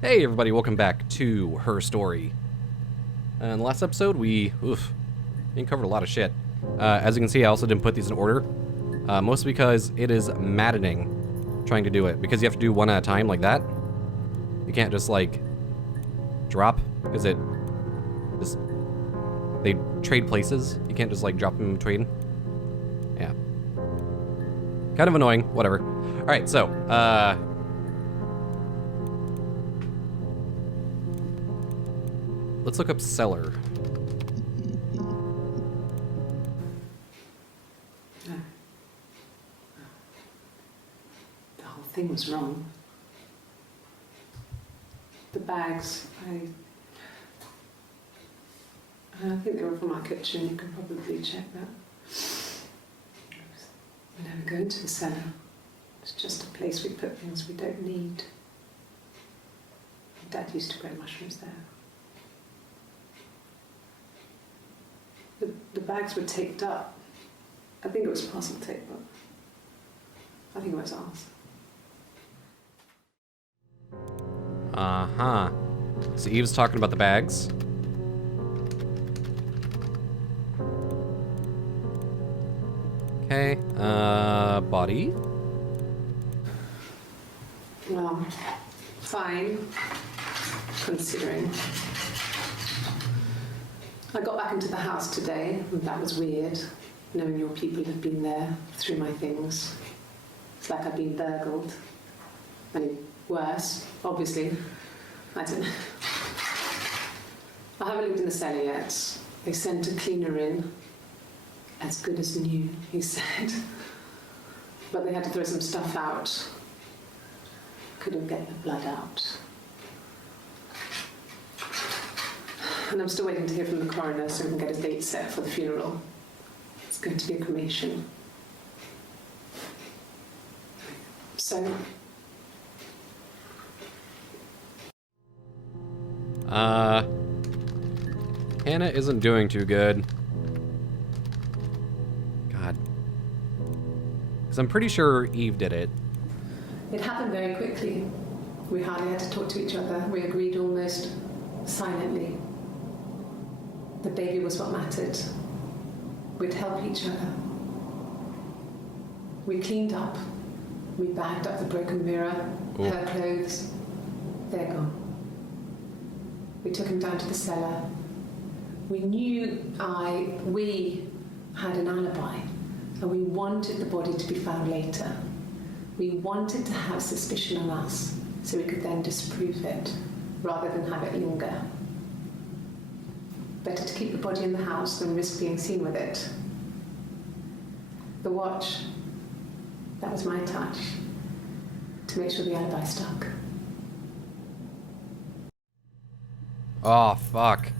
Hey everybody, welcome back to Her Story. In the last episode, we covered a lot of shit. As you can see, I also didn't put these in order, mostly because it is maddening trying to do it, because you have to do one at a time like that. You can't just, like, drop, because they trade places. You can't just, like, drop them in between. Yeah. Kind of annoying, whatever. Alright, so, let's look up cellar. No. The whole thing was wrong. The bags, I think they were from our kitchen. You can probably check that. We never go into the cellar. It's just a place we put things we don't need. Dad used to grow mushrooms there. The bags were taped up. I think it was parcel tape, but I think it was ours. Uh-huh. So Eve's talking about the bags. Okay, body. Well, fine, considering. I got back into the house today, and that was weird, knowing your people had been there through my things. It's like I've been burgled. I mean, worse, obviously. I don't know. I haven't lived in the cellar yet. They sent a cleaner in. As good as new, he said. But they had to throw some stuff out. Couldn't get the blood out. And I'm still waiting to hear from the coroner so we can get a date set for the funeral. It's going to be a cremation. So... Hannah isn't doing too good. God. Because I'm pretty sure Eve did it. It happened very quickly. We hardly had to talk to each other. We agreed almost silently. The baby was what mattered. We'd help each other. We cleaned up. We bagged up the broken mirror, Ooh. her clothes. They're gone. We took him down to the cellar. We knew we had an alibi, and we wanted the body to be found later. We wanted to have suspicion on us, so we could then disprove it, rather than have it linger. Better to keep the body in the house than risk being seen with it. The watch, that was my touch, to make sure the alibi stuck. Oh, fuck.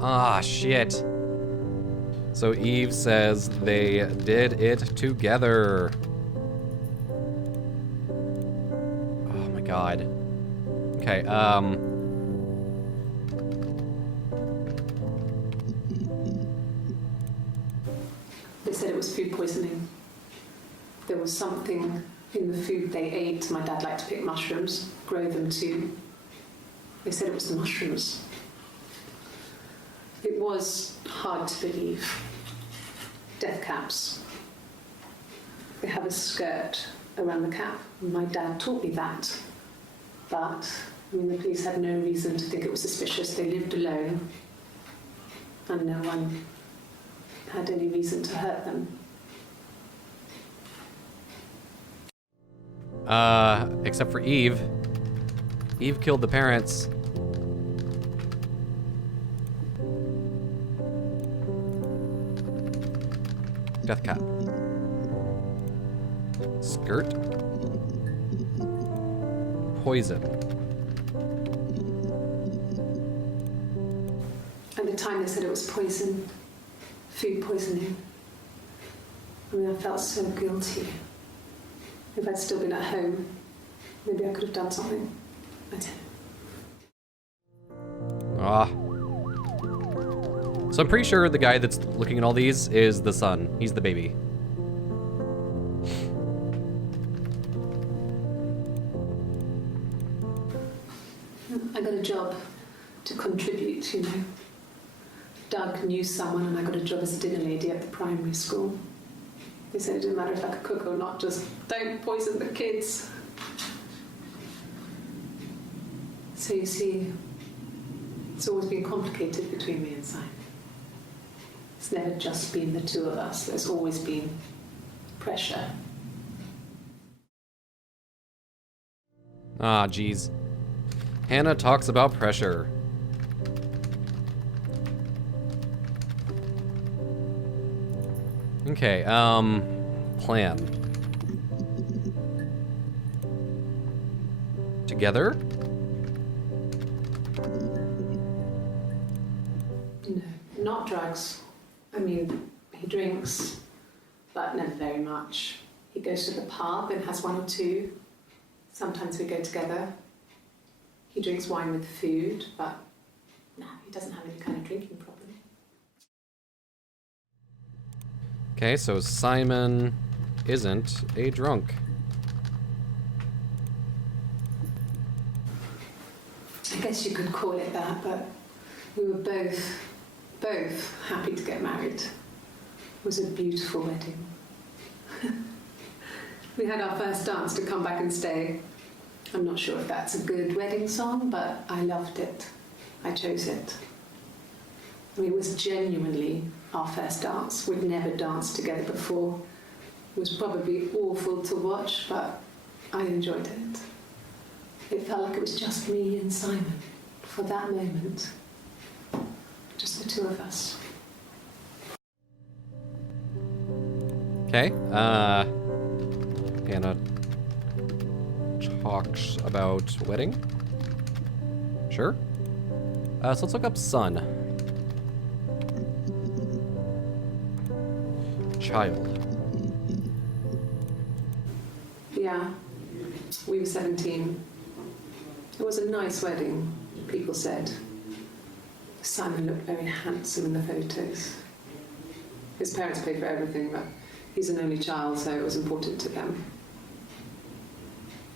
Ah, shit. So Eve says they did it together. Oh my god. Okay, They said it was food poisoning. There was something in the food they ate. My dad liked to pick mushrooms, grow them too. They said it was the mushrooms. It was hard to believe. Death caps. They have a skirt around the cap. My dad taught me that. But, I mean, the police had no reason to think it was suspicious. They lived alone. And no one had any reason to hurt them. except for Eve. Eve killed the parents. Death cap. Skirt. Poison. At the time they said it was poison, food poisoning. I mean, I felt so guilty. If I'd still been at home, maybe I could have done something. I didn't. Ah. So I'm pretty sure the guy that's looking at all these is the son. He's the baby. I got a job to contribute, you know. Doug knew someone and I got a job as a dinner lady at the primary school. They said it didn't matter if I could cook or not, just don't poison the kids. So you see, it's always been complicated between me and Simon. It's never just been the two of us. There's always been pressure. Ah, geez. Hannah talks about pressure. Okay, plan. Together? No, not drugs. I mean, he drinks, but never very much. He goes to the pub and has one or two. Sometimes we go together. He drinks wine with food, but no, he doesn't have any kind of drinking problem. Okay, so Simon isn't a drunk. I guess you could call it that, but we were both happy to get married. It was a beautiful wedding. We had our first dance to Come Back and Stay. I'm not sure if that's a good wedding song, but I loved it. I chose it. I mean, it was genuinely our first dance. We'd never danced together before. It was probably awful to watch, but I enjoyed it. It felt like it was just me and Simon for that moment. Just the two of us. Okay, Hannah talks about wedding. Sure. So let's look up son. Child. Yeah, we were 17. It was a nice wedding, people said. Simon looked very handsome in the photos. His parents paid for everything, but he's an only child, so it was important to them.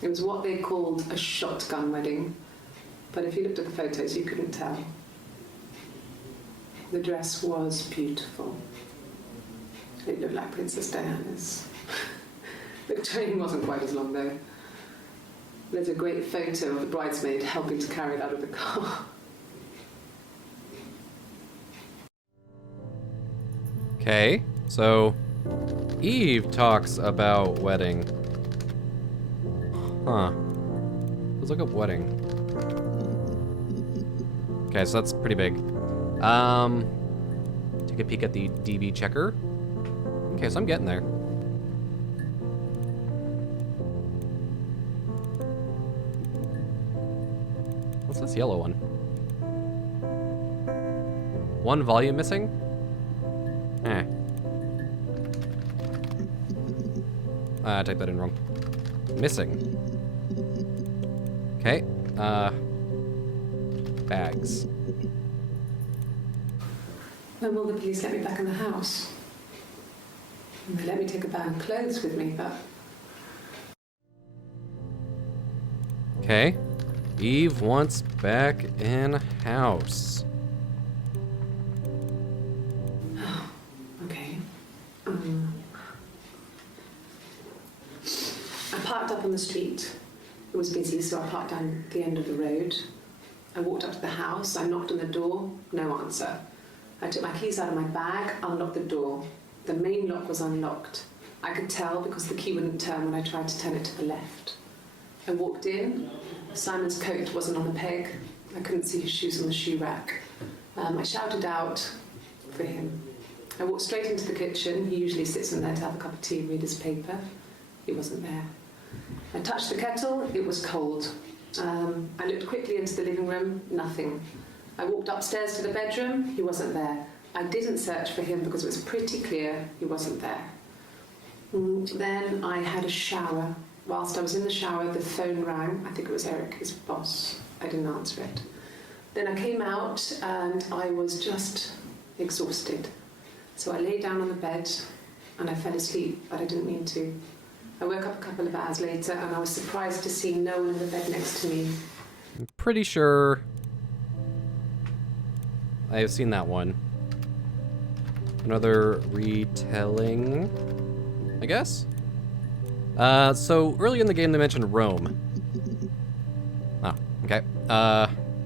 It was what they called a shotgun wedding, but if you looked at the photos, you couldn't tell. The dress was beautiful. It looked like Princess Diana's. The train wasn't quite as long, though. There's a great photo of the bridesmaid helping to carry it out of the car. Okay, so Eve talks about wedding. Huh. Let's look up wedding. Okay, so that's pretty big. Take a peek at the DB checker. Okay, so I'm getting there. What's this yellow one? One volume missing? I typed that in wrong. Missing. Okay. Bags. When will the police let me back in the house? They let me take a bag of clothes with me, but... Okay. Eve wants back in house. Okay. I parked up on the street. It was busy, so I parked down the end of the road. I walked up to the house, I knocked on the door, no answer. I took my keys out of my bag, unlocked the door. The main lock was unlocked. I could tell because the key wouldn't turn when I tried to turn it to the left. I walked in. Simon's coat wasn't on the peg. I couldn't see his shoes on the shoe rack. I shouted out for him. I walked straight into the kitchen. He usually sits in there to have a cup of tea and read his paper. He wasn't there. I touched the kettle. It was cold. I looked quickly into the living room. Nothing. I walked upstairs to the bedroom. He wasn't there. I didn't search for him because it was pretty clear he wasn't there. Then I had a shower. Whilst I was in the shower, the phone rang. I think it was Eric, his boss. I didn't answer it. Then I came out and I was just exhausted. So I lay down on the bed and I fell asleep, but I didn't mean to. I woke up a couple of hours later and I was surprised to see no one in the bed next to me. pretty sure I have seen that one. Another retelling, I guess? So early in the game they mentioned Rome. Oh, okay.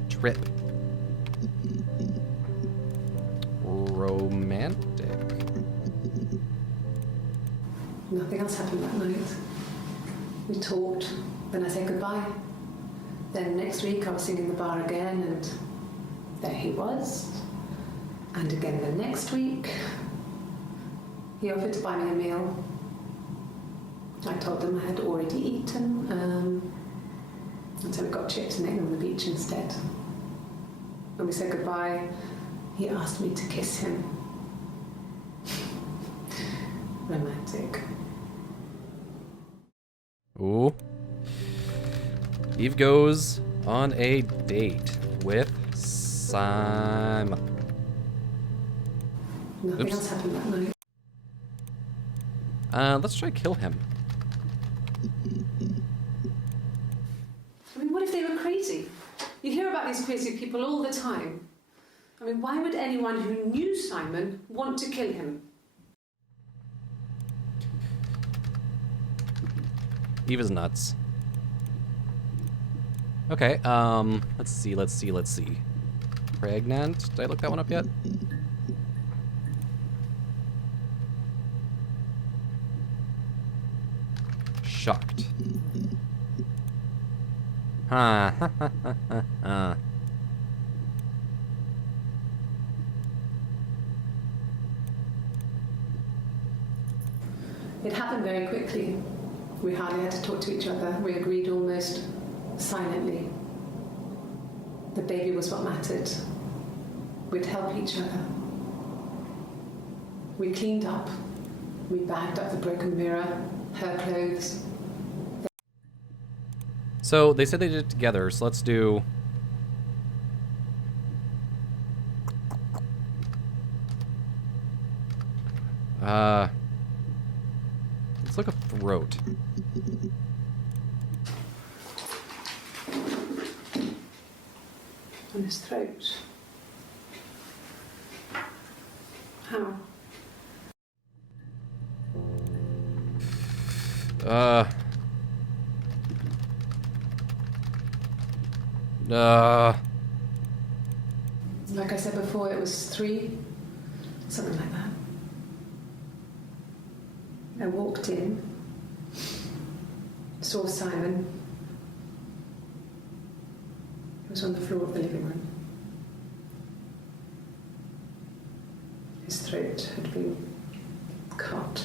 Trip. Romantic. Nothing else happened that night. We talked, then I said goodbye. Then next week I was singing in the bar again, and there he was. And again the next week, he offered to buy me a meal. I told him I had already eaten, and so we got chips and ate them on the beach instead. When we said goodbye, he asked me to kiss him. Romantic. Ooh. Eve goes on a date with Simon. Nothing Oops. else happened that night. Let's try kill him. I mean, what if they were crazy? You hear about these crazy people all the time. I mean, why would anyone who knew Simon want to kill him? Eve is nuts. Okay, let's see. Pregnant? Did I look that one up yet? Shocked. Huh. It happened very quickly. We hardly had to talk to each other. We agreed almost silently. The baby was what mattered. We'd help each other. We cleaned up. We bagged up the broken mirror, her clothes. So they said they did it together, so let's do... let's look up throat. On his throat. How? Like I said before, it was 3, something like that. I walked in, saw Simon. He was on the floor of the living room. His throat had been cut.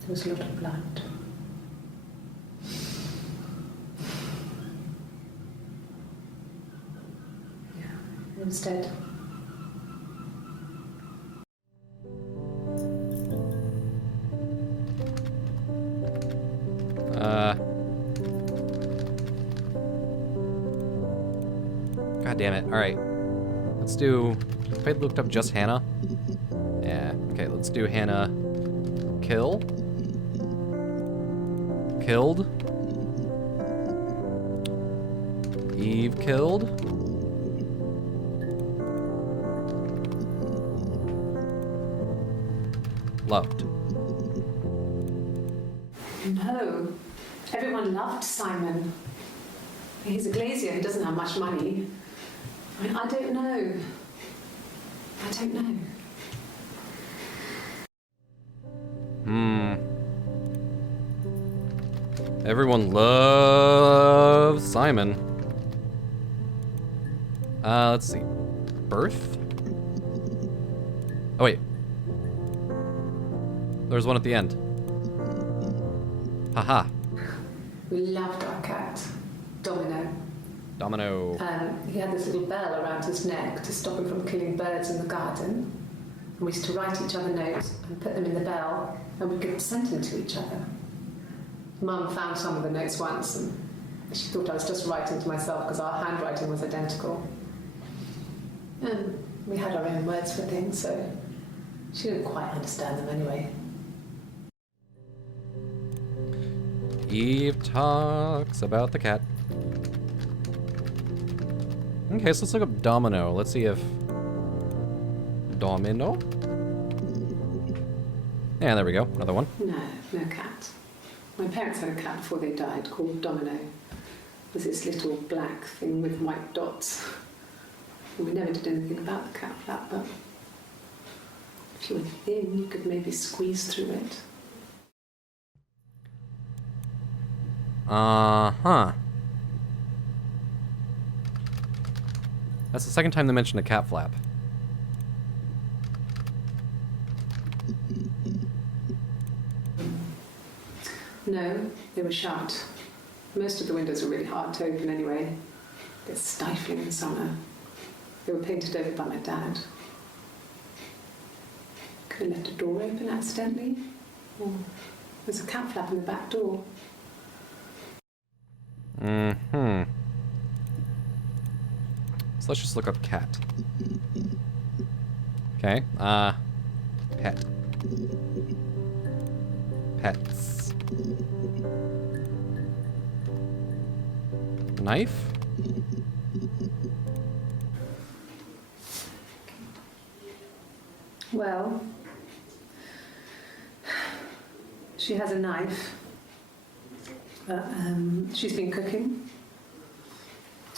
There was a lot of blood. Yeah, he was dead. God damn it. Alright. Let's do... Have I looked up just Hannah? Yeah. Okay, let's do Hannah. Kill. Killed. Eve killed. Loved. No. Everyone loved Simon. He's a glazier who doesn't have much money. I mean, I don't know. I don't know. Everyone loves Simon. Let's see. Birth? Oh, wait. There's one at the end. Haha. We loved our cat, Domino. Domino. He had this little bell around his neck to stop him from killing birds in the garden. And we used to write each other notes and put them in the bell, and we could send them to each other. Mum found some of the notes once, and she thought I was just writing to myself because our handwriting was identical. And we had our own words for things, so she didn't quite understand them anyway. Eve talks about the cat. Okay, so let's look up Domino. Let's see if... Domino? Yeah, there we go. Another one. No, no cat. My parents had a cat before they died called Domino. It was this little black thing with white dots. And we never did anything about the cat flap, but if you were thin, you could maybe squeeze through it. Uh-huh. That's the second time they mentioned a cat flap. No, they were shut. Most of the windows were really hard to open anyway. They're stifling in summer. They were painted over by my dad. Could have left a door open accidentally. Or there's a cat flap in the back door. Mm-hmm. So let's just look up cat. Okay, pet. Pets. Knife? Well, she has a knife. She's been cooking,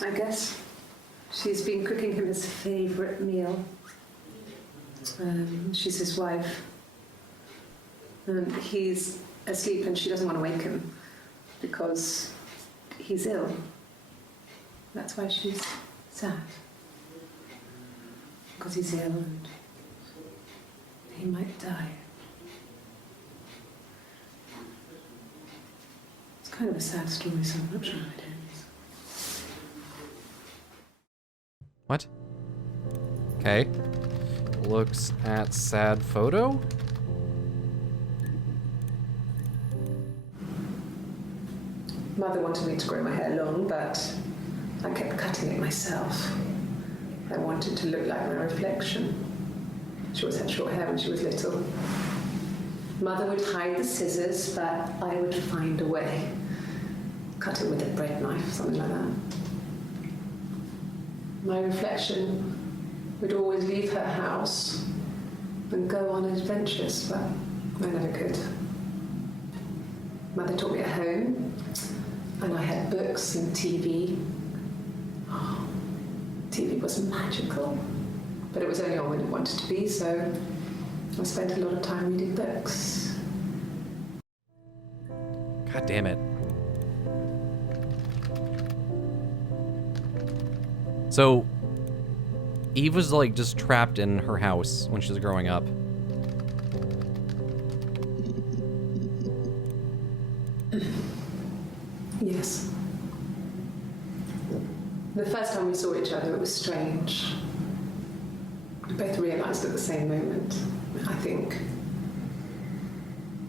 I guess. She's been cooking him his favourite meal. She's his wife. And he's asleep and she doesn't want to wake him because he's ill. That's why she's sad. Because he's ill and he might die. It's kind of a sad story, so I'm not sure how it ends. What? Okay. Looks at sad photo. Mother wanted me to grow my hair long, but I kept cutting it myself. I wanted to look like my reflection. She always had short hair when she was little. Mother would hide the scissors, but I would find a way. Cut it with a bread knife, something like that. My reflection would always leave her house and go on adventures, but I never could. Mother taught me at home, and I had books and TV. Oh, TV was magical, but it was only on when it wanted to be, so I spent a lot of time reading books. God damn it. So, Eve was like just trapped in her house when she was growing up. Yes. The first time we saw each other, it was strange. We both realised at the same moment, I think.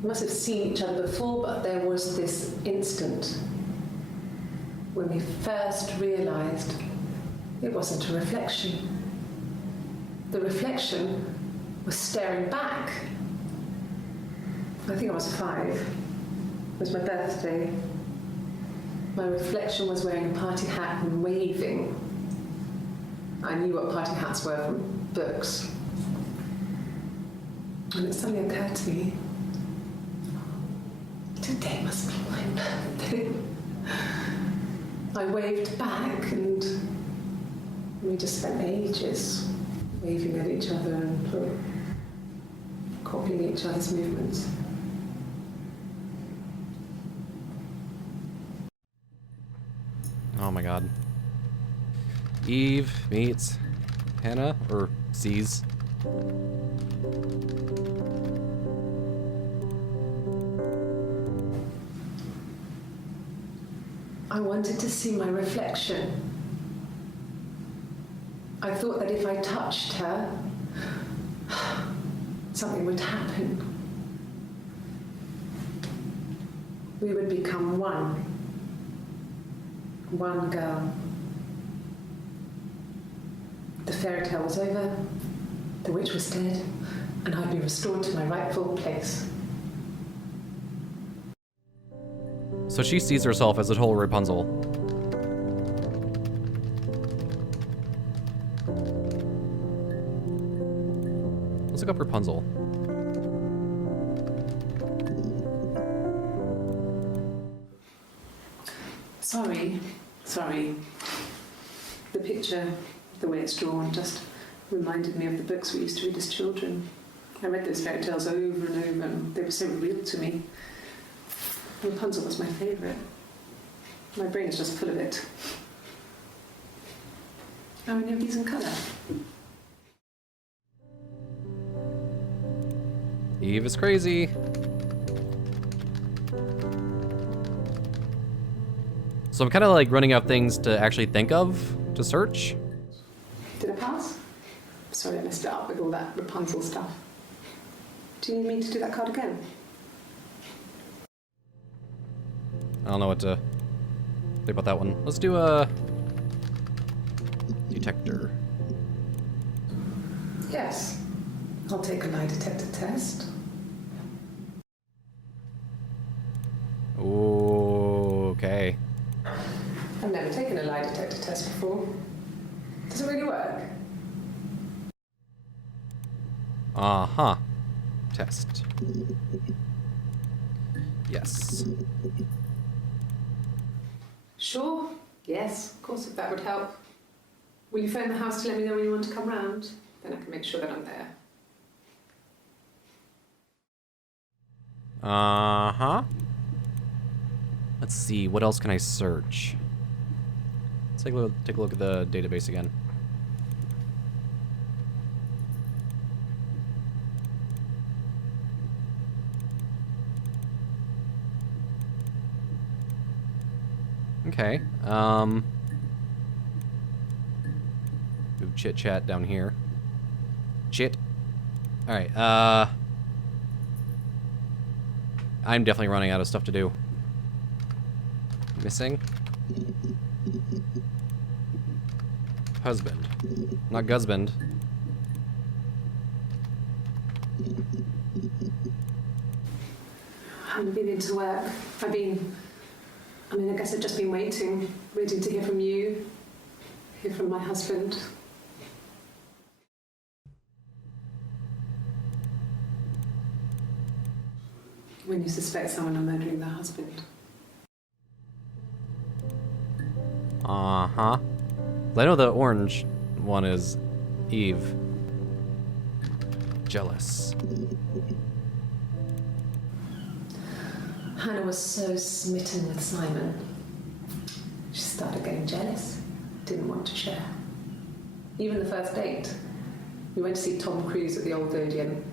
We must have seen each other before, but there was this instant when we first realised it wasn't a reflection. The reflection was staring back. I think I was 5. It was my birthday. My reflection was wearing a party hat and waving. I knew what party hats were from books. And it suddenly occurred to me, today must be my birthday. I waved back and we just spent ages waving at each other and copying each other's movements. Oh my god. Eve meets Hannah, or sees. I wanted to see my reflection. I thought that if I touched her, something would happen. We would become one. One girl. The fairy tale was over, the witch was dead, and I'd be restored to my rightful place. So she sees herself as a total Rapunzel. Let's look up Rapunzel. Sorry. The picture, the way it's drawn, just reminded me of the books we used to read as children. I read those fairy tales over and over, and they were so real to me. Rapunzel was my favourite. My brain is just full of it. Are any of these in colour? Eve is crazy. So I'm kind of like running out of things to actually think of to search. Did I pass? Sorry, I messed it up with all that Rapunzel stuff. Do you need me to do that card again? I don't know what to think about that one. Let's do a detector. Yes. I'll take a lie detector test. Ooh, okay. I've never taken a lie detector test before. Does it really work? Uh-huh. Test. Yes. Sure. Yes, of course, if that would help. Will you phone the house to let me know when you want to come round? Then I can make sure that I'm there. Uh-huh. Let's see, what else can I search? Let's take a look at the database again. Okay. Do chit chat down here. Chit. All right. I'm definitely running out of stuff to do. Missing. Husband. Not Gusband. I haven't been into work. I guess I've just been waiting to hear from you, hear from my husband. When you suspect someone of murdering their husband. Uh-huh. I know the orange one is Eve. Jealous. Hannah was so smitten with Simon. She started getting jealous, didn't want to share. Even the first date. We went to see Tom Cruise at the Old Odeon.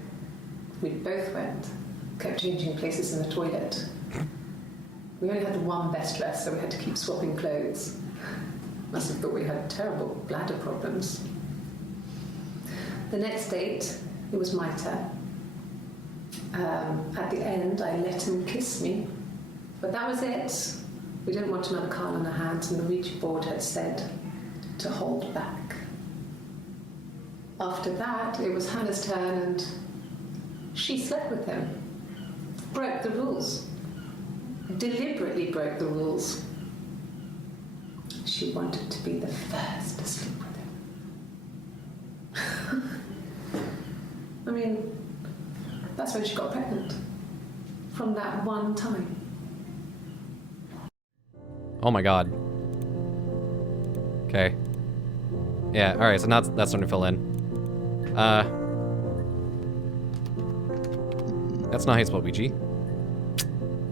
We both went, kept changing places in the toilet. We only had one best dress, so we had to keep swapping clothes. Must have thought we had terrible bladder problems. The next date, it was my turn. At the end, I let him kiss me. But that was it. We didn't want another card on our hands, and the Ouija board had said to hold back. After that, it was Hannah's turn, and she slept with him. Broke the rules. Deliberately broke the rules. She wanted to be the first to sleep with him. I mean, that's when she got pregnant. From that one time. Oh my god. Okay. Yeah, alright, so now that's starting to fill in. That's not how you spell Ouija.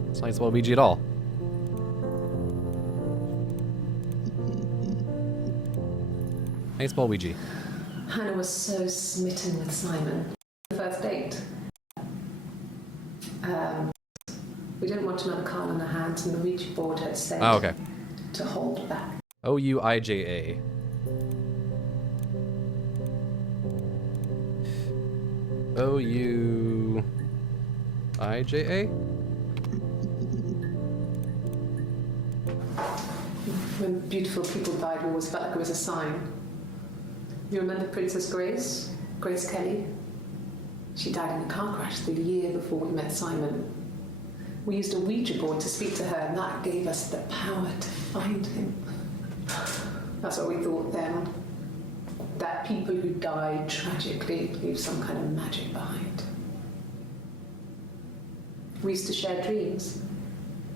That's not how you spell Ouija at all. How you spell Ouija? Hannah was so smitten with Simon. The first date. We didn't want another card on our hands, and the Ouija board had said to hold back. O-U-I-J-A. O-U-I-J-A? When beautiful people died, we always felt like it was a sign. You remember Princess Grace? Grace Kelly? She died in a car crash the year before we met Simon. We used a Ouija board to speak to her, and that gave us the power to find him. That's what we thought then. That people who died tragically leave some kind of magic behind. We used to share dreams.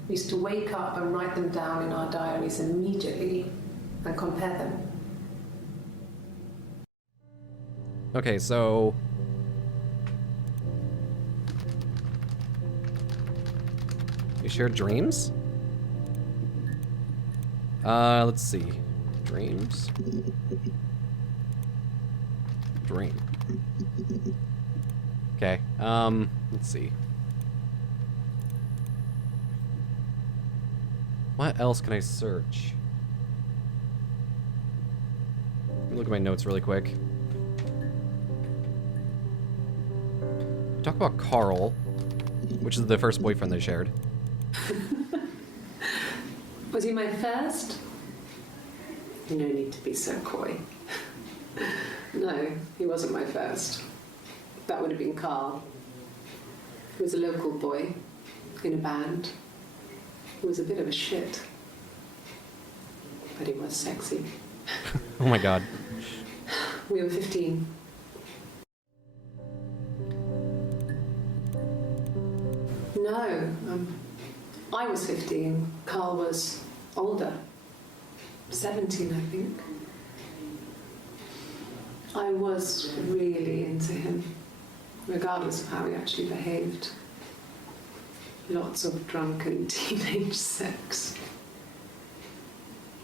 We used to wake up and write them down in our diaries immediately and compare them. Okay, so... You share dreams? Let's see. Dreams? Dream. Okay, let's see. What else can I search? Let me look at my notes really quick. Talk about Carl, which is the first boyfriend they shared. Was he my first? No need to be so coy. No, he wasn't my first. That would have been Carl. He was a local boy in a band. He was a bit of a shit. But he was sexy. Oh my god. We were 15. No, I was 15. Carl was older. 17, I think. I was really into him, regardless of how he actually behaved. Lots of drunken teenage sex.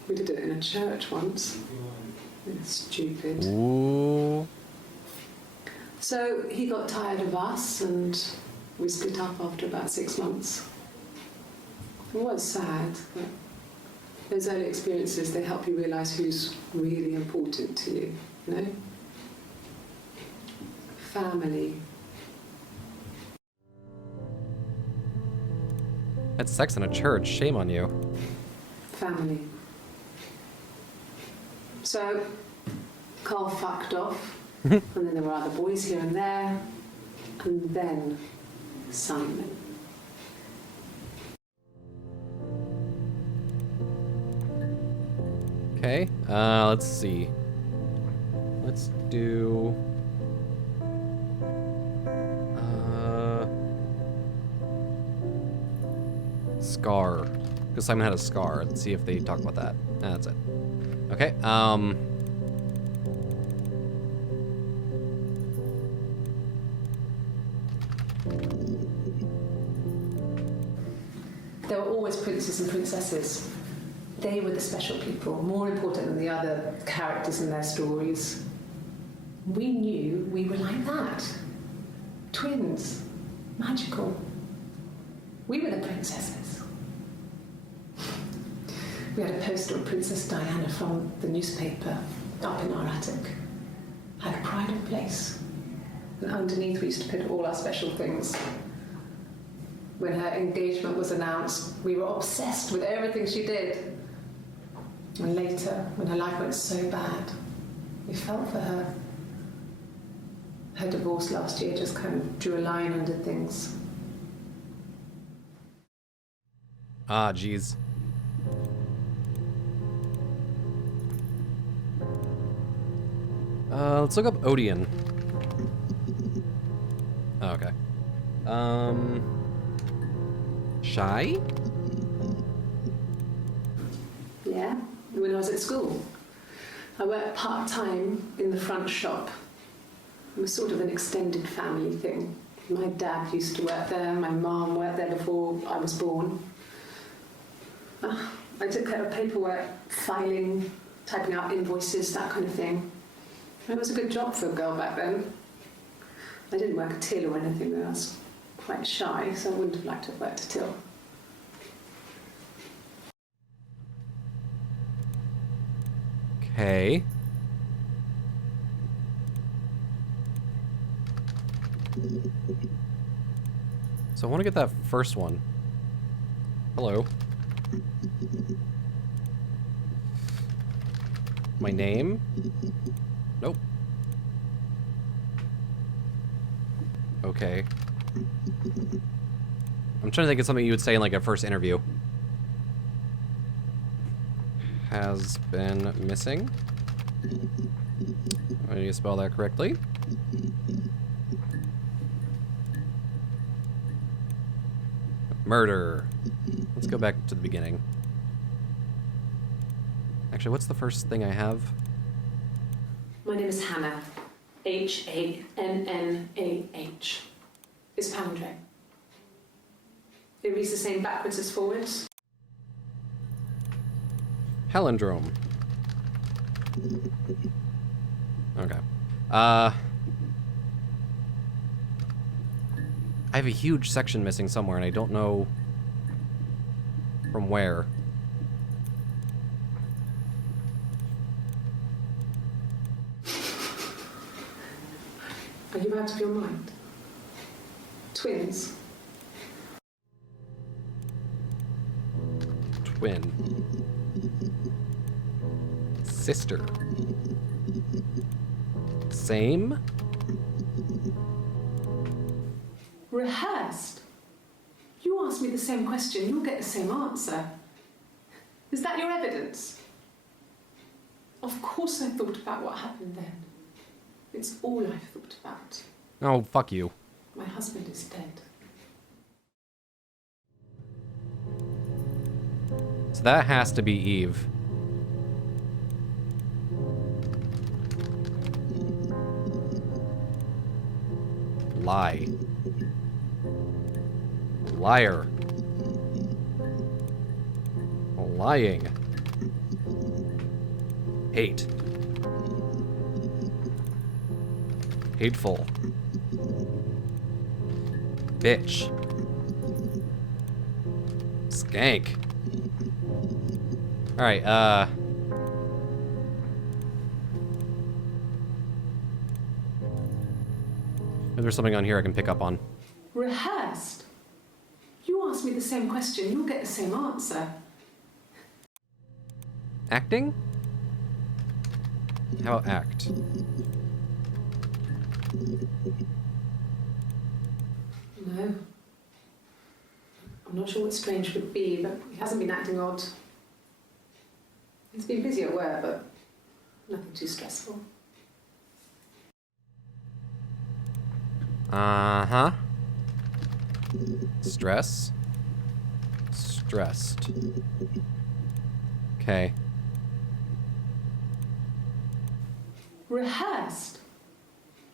We did it in a church once. It's stupid. Ooh. So he got tired of us and we split up after about 6 months. It was sad, but those early experiences, they help you realise who's really important to you, you know? Family. Had sex in a church. Shame on you. Family. So, Carl fucked off, and then there were other boys here and there, and then Simon. Okay, let's see. Let's do... Scar. Because Simon had a scar. Let's see if they talk about that. That's it. Okay, There were always princes and princesses. They were the special people, more important than the other characters in their stories. We knew we were like that. Twins. Magical. We were the princesses. We had a poster of Princess Diana from the newspaper up in our attic. Had a pride of place. And underneath we used to put all our special things. When her engagement was announced, we were obsessed with everything she did. And later, when her life went so bad, we felt for her. Her divorce last year just kind of drew a line under things. Ah, jeez. Let's look up Odeon. Oh, okay. Shy? Yeah, when I was at school. I worked part-time in the front shop. It was sort of an extended family thing. My dad used to work there, my mum worked there before I was born. I took care of paperwork, filing, typing out invoices, that kind of thing. It was a good job for a girl back then. I didn't work a till or anything, though. I was quite shy, so I wouldn't have liked to have worked a till. Okay. So I want to get that first one. Hello. My name? Nope. Okay. I'm trying to think of something you would say in like a first interview. Has been missing. I need to spell that correctly. Murder. Let's go back to the beginning. Actually, what's the first thing I have? My name is Hannah. H-A-N-N-A-H. It's palindrome. It reads the same backwards as forwards. Palindrome. Okay. I have a huge section missing somewhere, and I don't know from where. Are you out of your mind? Twins. Twin. Sister. Same? Rehearsed. You ask me the same question, you'll get the same answer. Is that your evidence? Of course I thought about what happened then. It's all I've thought about. Oh, fuck you. My husband is dead. So that has to be Eve. Lie. Liar. Lying. Hate. Hateful. Bitch. Skank. Alright, maybe there's something on here I can pick up on. Rehearsed. You ask me the same question, you'll get the same answer. Acting? How about act? No. I'm not sure what Strange would be, but he hasn't been acting odd. He's been busy at work, but nothing too stressful. Uh-huh. Stress. Stressed. Okay. Rehearsed.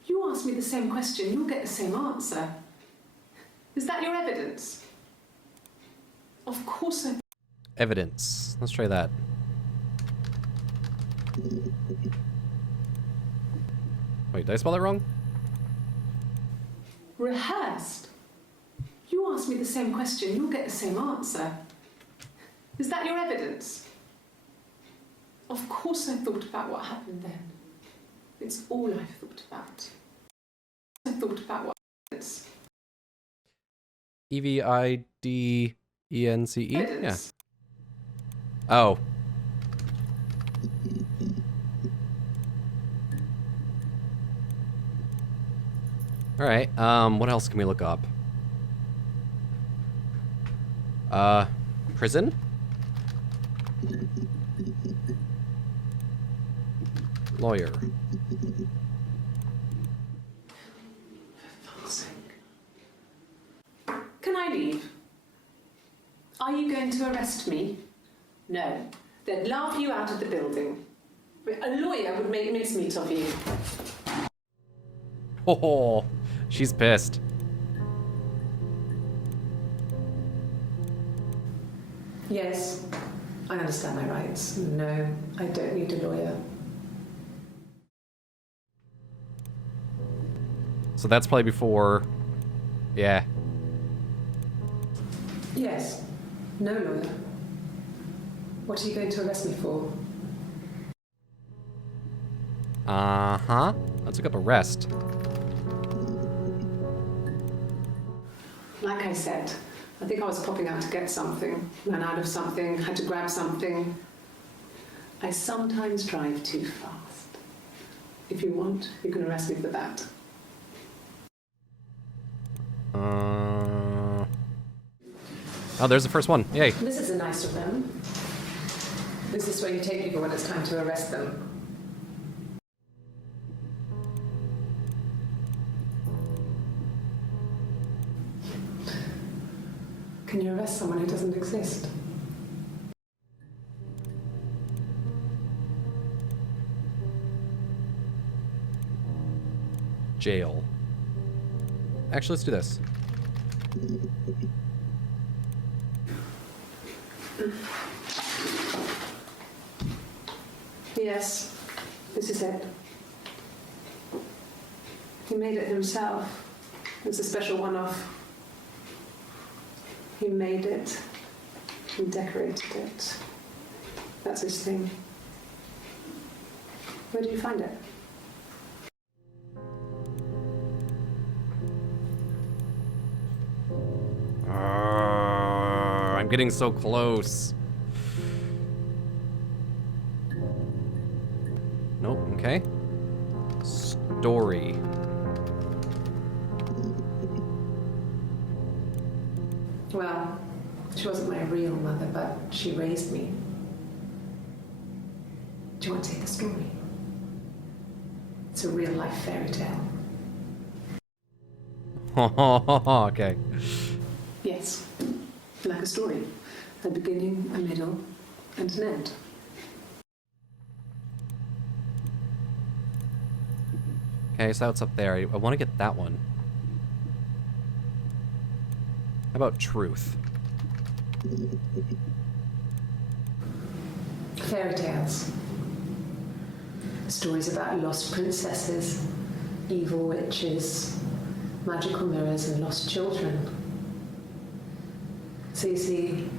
You ask me the same question, you'll get the same answer. Is that your evidence? Of course I... Evidence. Let's try that. Wait, did I spell that wrong? Rehearsed. You ask me the same question, you'll get the same answer. Is that your evidence? Of course I thought about what happened then. It's all I've thought about. I thought about what happens. Evidence? Yeah. Evidence. Oh. Alright, what else can we look up? Prison? Lawyer. Can I leave? Are you going to arrest me? No. They'd laugh you out of the building. A lawyer would make mincemeat of you. Oh, she's pissed. Yes, I understand my rights. No, I don't need a lawyer. So that's probably before... Yeah. Yes, no lawyer. What are you going to arrest me for? Uh-huh. Let's look up arrest. Like I said, I think I was popping out to get something, ran out of something, had to grab something. I sometimes drive too fast. If you want, you can arrest me for that. Oh, there's the first one. Yay. This is a nice of them. This is where you take people when it's time to arrest them. Can you arrest someone who doesn't exist? Jail. Actually, let's do this. Yes, this is it. He made it himself. It's a special one-off. He made it and decorated it. That's his thing. Where did you find it? I'm getting so close. Nope, okay. Story. Well, she wasn't my real mother, but she raised me. Do you want to hear the story? It's a real-life fairy tale. Okay. Yes, like a story. A beginning, a middle, and an end. Okay, so it's up there. I want to get that one. How about truth? Fairy tales. Stories about lost princesses, evil witches, magical mirrors, and lost children. So you see,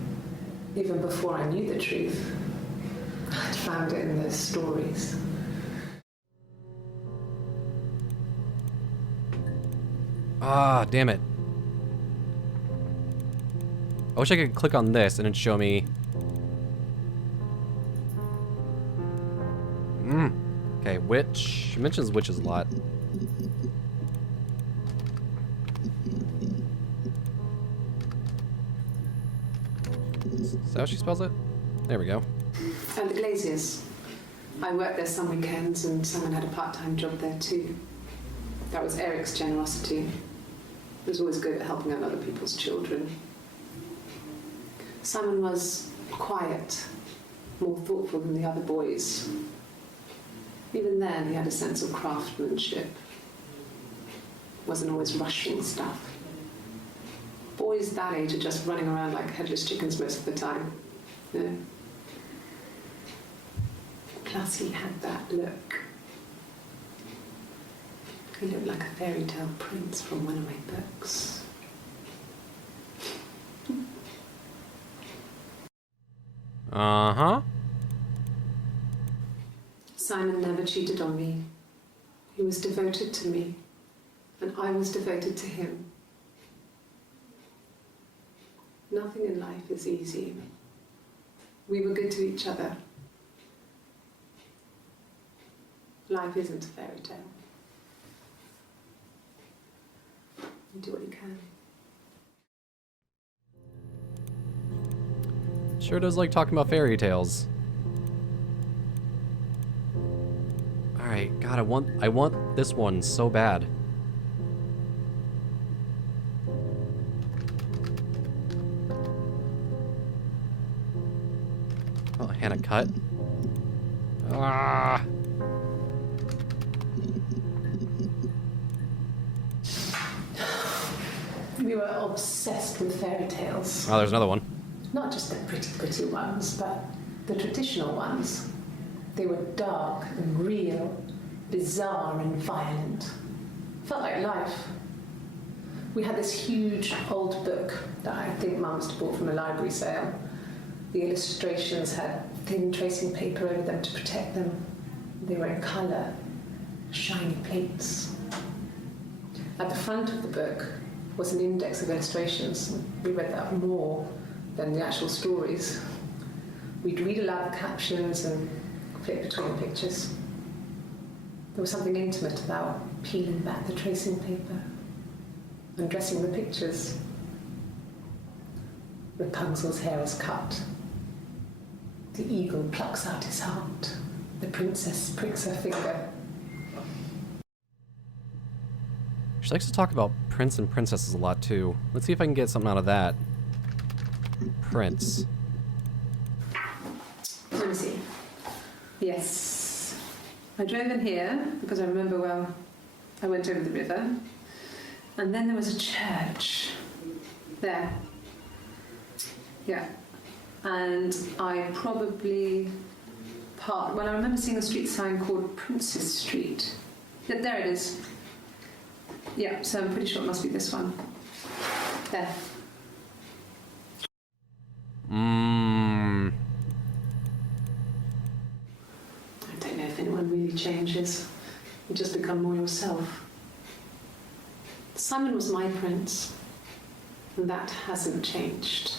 even before I knew the truth, I'd found it in those stories. Ah, damn it. I wish I could click on this and it'd show me. Okay, witch. It mentions witches a lot. Is that how she spells it? There we go. And the Glaziers. I worked there some weekends and Simon had a part-time job there too. That was Eric's generosity. He was always good at helping out other people's children. Simon was quiet, more thoughtful than the other boys. Even then, he had a sense of craftsmanship. Wasn't always rushing stuff. Boys that age are just running around like headless chickens most of the time. You know? Plus, he had that look. He looked like a fairy tale prince from one of my books. Uh-huh. Simon never cheated on me. He was devoted to me, and I was devoted to him. Nothing in life is easy. We were good to each other. Life isn't a fairy tale. You do what you can. Sure does like talking about fairy tales. Alright, God, I want this one so bad. Oh, Hannah cut. Ah. We were obsessed with fairy tales. Oh, there's another one. Not just the pretty, pretty ones, but the traditional ones. They were dark and real, bizarre and violent. Felt like life. We had this huge old book that I think Mum must have bought from a library sale. The illustrations had thin tracing paper over them to protect them. They were in colour, shiny plates. At the front of the book was an index of illustrations. We read that more than the actual stories. We'd read aloud the captions and flip between the pictures. There was something intimate about peeling back the tracing paper, undressing the pictures. Rapunzel's hair was cut. The eagle plucks out his heart. The princess pricks her finger. She likes to talk about prince and princesses a lot too. Let's see if I can get something out of that. Prince. Let me see. Yes. I drove in here because I remember well I went over the river. And then there was a church. There. Yeah. And I probably parked. Well, I remember seeing a street sign called Princess Street. Yeah, there it is. Yeah, so I'm pretty sure it must be this one. There. I don't know if anyone really changes. You just become more yourself. Simon was my prince, and that hasn't changed.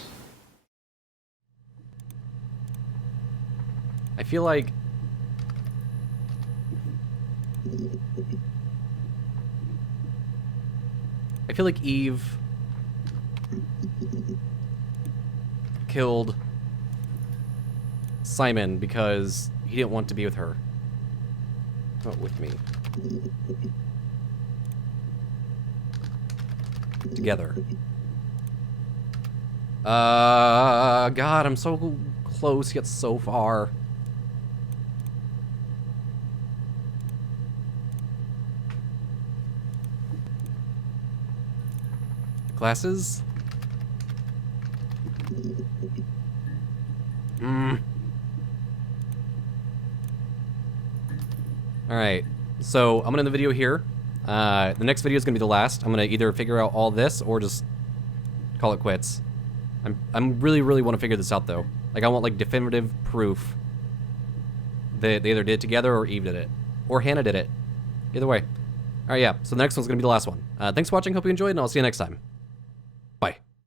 I feel like Eve killed Simon because he didn't want to be with her. Not with me. Together. God, I'm so close yet so far. Glasses? Alright, so I'm gonna end the video here. The next video is gonna be the last. I'm gonna either figure out all this or just call it quits. I'm really want to figure this out though. Like I want like definitive proof that they either did it together or Eve did it. Or Hannah did it. Either way. Alright, yeah, so the next one's gonna be the last one. Thanks for watching, hope you enjoyed, and I'll see you next time.